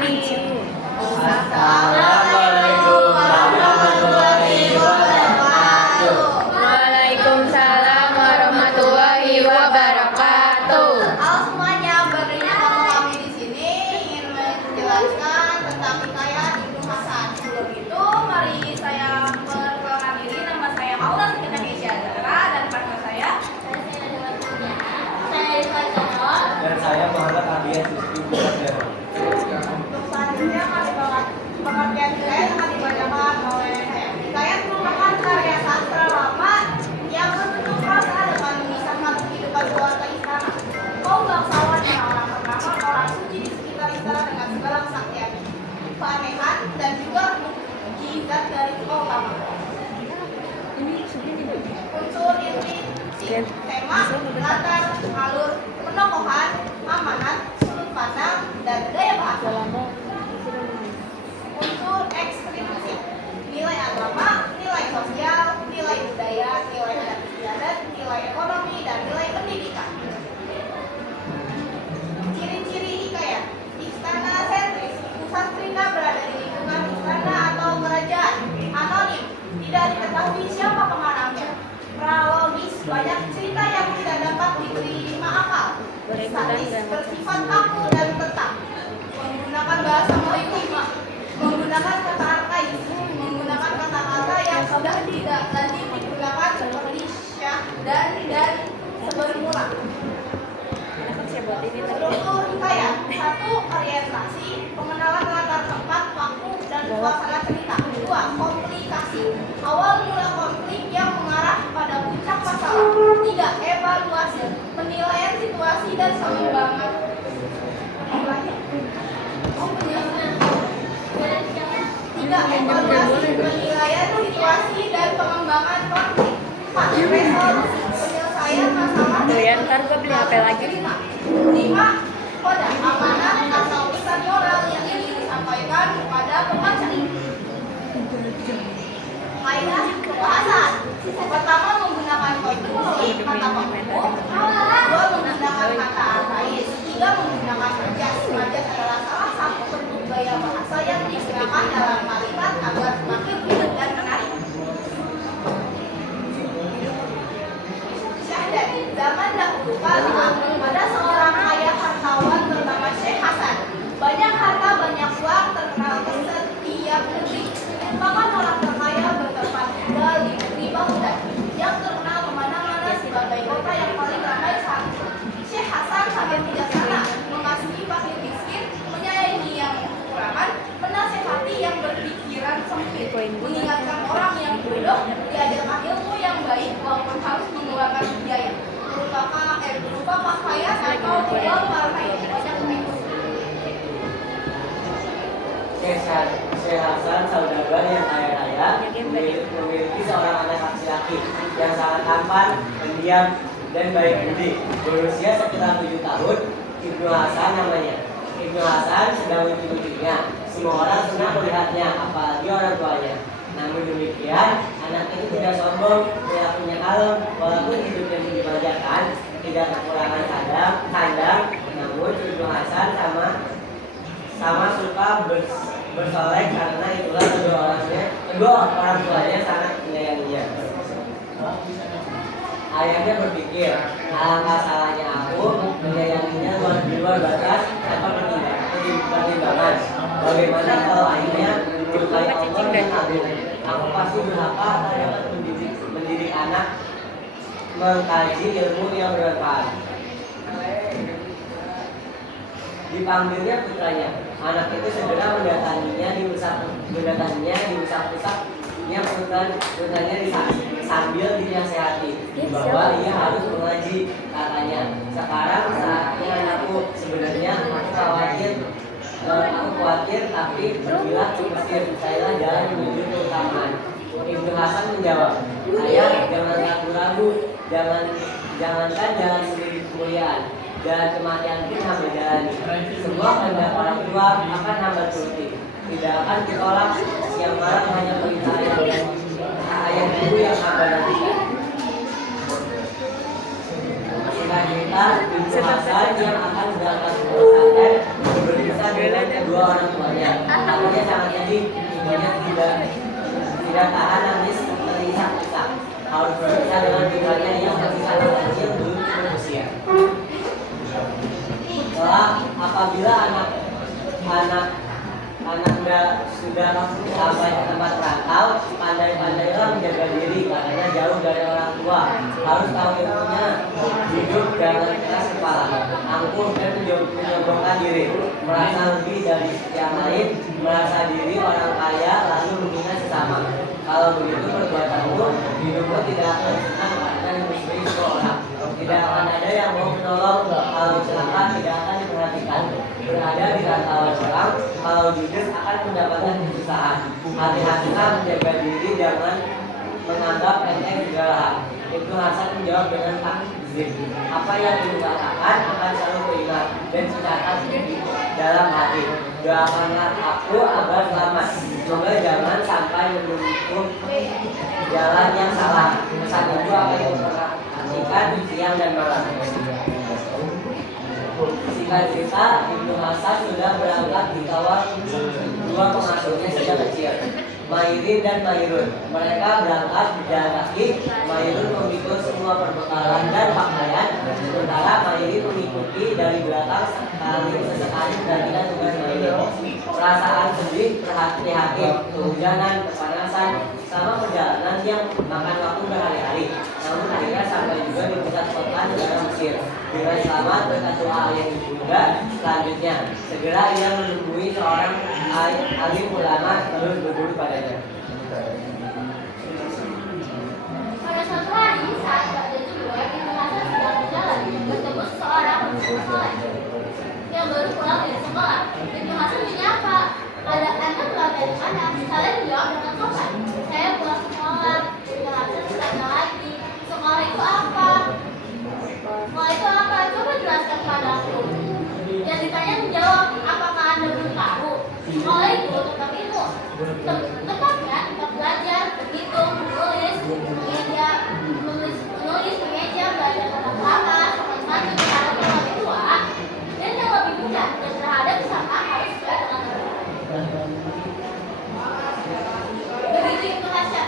Assalamualaikum warahmatullahi wabarakatuh. Waalaikumsalam warahmatullahi wabarakatuh. Halo semuanya, berjumpa kami di sini ingin menjelaskan tentang hikayat Ibnu Hasan. Sebelum itu, mari saya perkenalkan diri. Nama saya Aula Sakinah Keisha Zahra dan partner saya Irfan dan saya Muhammad Adian Susti Bukhari. Untuk selanjutnya kami pengertian hikayat akan dibacakan oleh saya. Hikayat merupakan karya sastra lama yang berbentuk prasa dengan mengisahkan kehidupan keluarga istana, kaum bangsawan yang orang pertama, orang suci di sekitar istana dengan segala kesaktian, keanehan dan juga mukjizat dari tokoh utama. Unsur inti tema, latar, alur, penokohan, amanat, sudut pandang, dan gaya bahasa. Unsur ekstrinsi, nilai agama, nilai sosial, nilai budaya, nilai adat istiadat, nilai ekonomi, dan nilai pendidikan. Ciri-ciri hikayat: istana sentris, pusat cerita berada di lingkungan istana atau kerajaan. Anonim, tidak diketahui siapa pengarangnya. Prologis, banyak cerita yang tidak dapat diterima akal. Statis, bersifat kaku dan tetap. Menggunakan bahasa Melayu, menggunakan kata arkais, menggunakan kata-kata yang sudah tidak lagi digunakan seperti syah dan sebermula. Struktur hikayat: 1. Orientasi, pengenalan latar tempat, waktu, dan suasana cerita. 2. Komplikasi, awal mula konflik yang mengarah pada puncak masalah. 3. Evaluasi, penilaian situasi dan pengembangan. Evaluasi, penilaian situasi dan pengembangan konflik. 4. Resolusi, penyelesaian masalah. Ntar gue beli HP lagi. 5. Koda, amanat atau pesan moral yang ingin disampaikan kepada pembaca. Kaidah pembahasan: pertama, menggunakan konstruksi kata penghubung. 2. Menggunakan kata arkais. 3. Menggunakan majas. Majas adalah salah satu bentuk gaya bahasa yang digunakan dalam kalimat agar semakin hidup dan menarik. Syahadat: zaman dahulu kala ada seorang ayah hartawan bernama Syekh Hasan. Banyak harta, banyak uang, terkenal di setiap negeri. Merupakan orang terkaya bertempat tinggal di negeri Baghdad yang terkenal kemana-mana sebagai kota yang paling ramai saat itu. Syekh Hasan sangat bijaksana, mengasihi fakir miskin, menyayangi yang kekurangan, menasehati yang berpikiran sempit, mengingatkan orang yang bodoh, diajarkan ilmu yang baik walaupun harus mengeluarkan biaya, berupa pakaian atau uang partai. Syekh Hasan saudagar yang kaya raya memiliki seorang anak laki-laki yang sangat tampan, pendiam, dan baik budi. Berusia sekitar 7 tahun, Ibnu Hasan namanya. Ibnu Hasan sedang lucu-lucunya. Semua orang senang melihatnya, apalagi orang tuanya. Namun demikian, anak itu tidak sombong, perilakunya kalem, walaupun hidupnya dimanjakan, tidak kekurangan kandang. Namun Ibnu Hasan sama suka bersolek karena itulah kedua orang tuanya sangat menyayanginya. Ayahnya berpikir, alangkah salahnya aku menyayanginya di luar batas tanpa pertimbangan. Bagaimana kalau akhirnya melukai Allah dan aku? Aku pasti durhaka tak dapat mendidik anak mengkaji ilmu yang bermanfaat. Dipanggilnya putranya. Anak itu segera mendatanginya diusap-usapnya putranya sambil dinasehati bahwa ia harus mengaji. Katanya, sekarang saatnya anakku. Sebenarnya aku khawatir, tapi pergilah ke Mesir. Carilah jalan menuju keutamaan. Ibnu Hasan menjawab, ayah, jangan ragu-ragu, jangankan jalan menuju kemuliaan, jalan kematian pun hamba jalani. Semua kehendak orang tua akan hamba turuti, tidak akan ditolak. Yang marah hanya perintah ayah ibu yang hamba nantikan. Singkat cerita, Ibnu Hasan yang akan berangkat ke pesantren berpisah dengan kedua orang tuanya. Ayahnya sangat sedih, ibunya tidak tahan nangis terisak-isak. Harus berpisah dengan putranya yang masih sangat kecil belum cukup usia. Apabila anak sudah sampai ke tempat rantau, pandai-pandailah menjaga diri karena jauh dari orang tua. Harus tahu ilmunya, hidup jangan keras kepala, angkuh dan menyombongkan diri, merasa lebih dari yang lain, merasa diri orang kaya lalu menghina sesama. Kalau begitu perbuatanmu, hidupmu tidak akan senang karena dimusuhi seorang. Tidak akan ada yang mau menolong, kalau celaka tidak akan diperhatikan. Berada di rantauan orang, kalau judes akan mendapatkan kesusahan. Hati-hatilah menjaga diri, jangan menganggap enteng segala hal. Ibnu Hasan menjawab dengan takzim. Apa yang ibu katakan akan selalu keingat dan dicatat dalam hati. Doakanlah aku agar selamat. Semoga jangan sampai menempuh jalan yang salah. Pesan ibu akan diperhatikan siang dan malam. Singkat cerita, Ibnu Hasan sudah berangkat dikawal dua pengasuhnya sejak kecil, Mairin dan Mairun. Mereka berangkat berjalan kaki. Mairun memikul semua perbekalan dan pakaian, sementara Mairin mengikuti dari belakang sesekali perhatikan tugas Mairin. Perasaan sedih, prihatin, kehujanan, kepanasan, sama perjalanan yang makan waktu berhari-hari. Namun akhirnya sampai juga di pusat kota negara Mesir. Dengan selamat berkat doa yang juga. Selanjutnya, segera ia menemui seorang alim ulama terus berguru padanya. Pada suatu hari saat berada di luar, Ibnu Hasan sedang berjalan bertemu seseorang soleh yang baru pulang dari sekolah. Ibnu Hasan menyapa, Anda pulang dari mana? Saya menjawab dengan sopan, saya pulang sekolah. Ibnu Hasan bertanya lagi, sekolah itu apa? Sekolah itu apa? Coba jelaskan padaku. Yang ditanya menjawab, apakah Anda belum tahu? Sekolah itu tempat ilmu, tempatnya tempat belajar, berhitung, menulis, mengeja, belajar tentang kata, sopan santun terhadap yang lebih tua, dan yang lebih muda, dan terhadap sama harus sesuai dengan aturan. Begitu Ibnu Hasan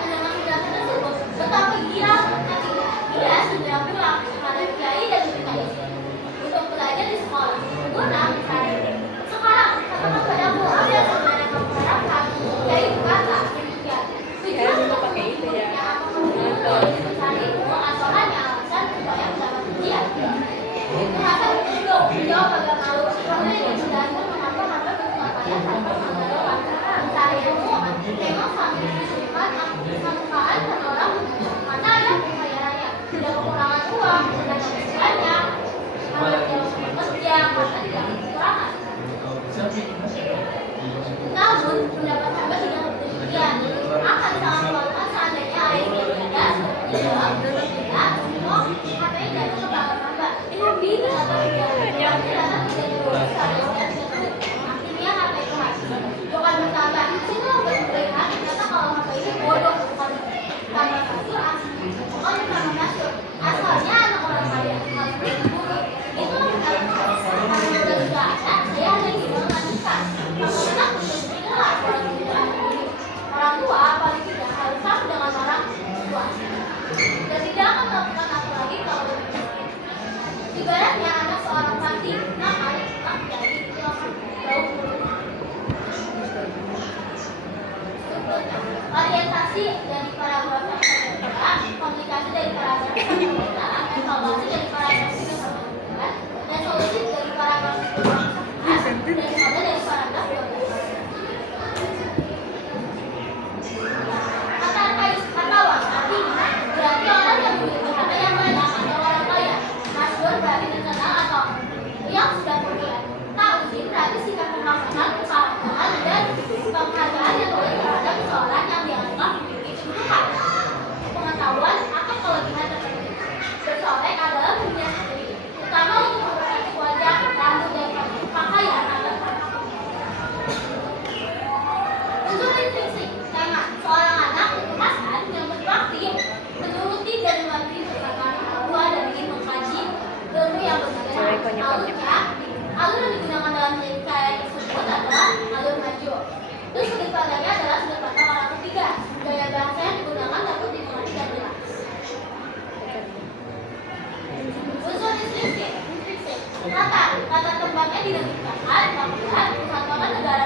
mendengar penjelasan tersebut, betapa girang hatinya. Dia sudah pulang menghadap kiai dan meminta izin untuk belajar di sekolah guna mencari. Sekarang katakan padaku apa yang sebenarnya kamu harapkan. Kiai berkata, demikian. Tujuan untuk mencari ilmu atau hanya alasan supaya mendapat ujian. Ibnu Hasan menjawab agak malu karena ingin menjelaskan mengapa hamba berpengalaman tanpa mengamalkan mencari ilmu memang sambil disuruhkan sangkaan dan orang karena ada kaya raya tidak kekurangan uang dan banyak hamba yang kerja karena tidak kekurangan. Namun pendapat hamba tidak demikian, akan sangat memalukan seandainya ayahnya tiada seperti jawab tidak semua katanya jatuh ke tangan hamba. Bingung atau tidak datang tidak diurus seharusnya tidak. Akhirnya hamba itu hati bukan bertambah. Sini berlebihan kata kalau hamba ini bodoh bukan tambah kasur bukan tambah kasur. Asalnya anak orang kaya harus berburu. Itulah kenapa sudah ada saya hanya tinggal melanjutkan. Karena itulah orang tua paling tidak harus sama dengan orang tua dan tidak akan melakukan apa lagi kalau begitu. Ibaratnya anak seorang panti nakal tak jadi jauh orientasi dari paragraf komunikasi dari paragraf pemerintahan, evaluasi dari paragraf pemerintahan, dan solusi dari paragraf dan model dari paragraf 12. Kata wang artinya berarti orang yang memiliki harta yang banyak atau orang kaya. Masyhur berarti terkenal atau yang sudah populer. Ta'zim berarti sikap memaksakan kehargaan dan penghargaan yang boleh terhadap seseorang yang dianggap memiliki kedudukan, pengetahuan atau kelebihan tertentu. Gaya bahasa yang digunakan dapat dimengerti dan jelas. Unsur instruksi. Kata tempatnya ditentukan, kemudian kesatuan negara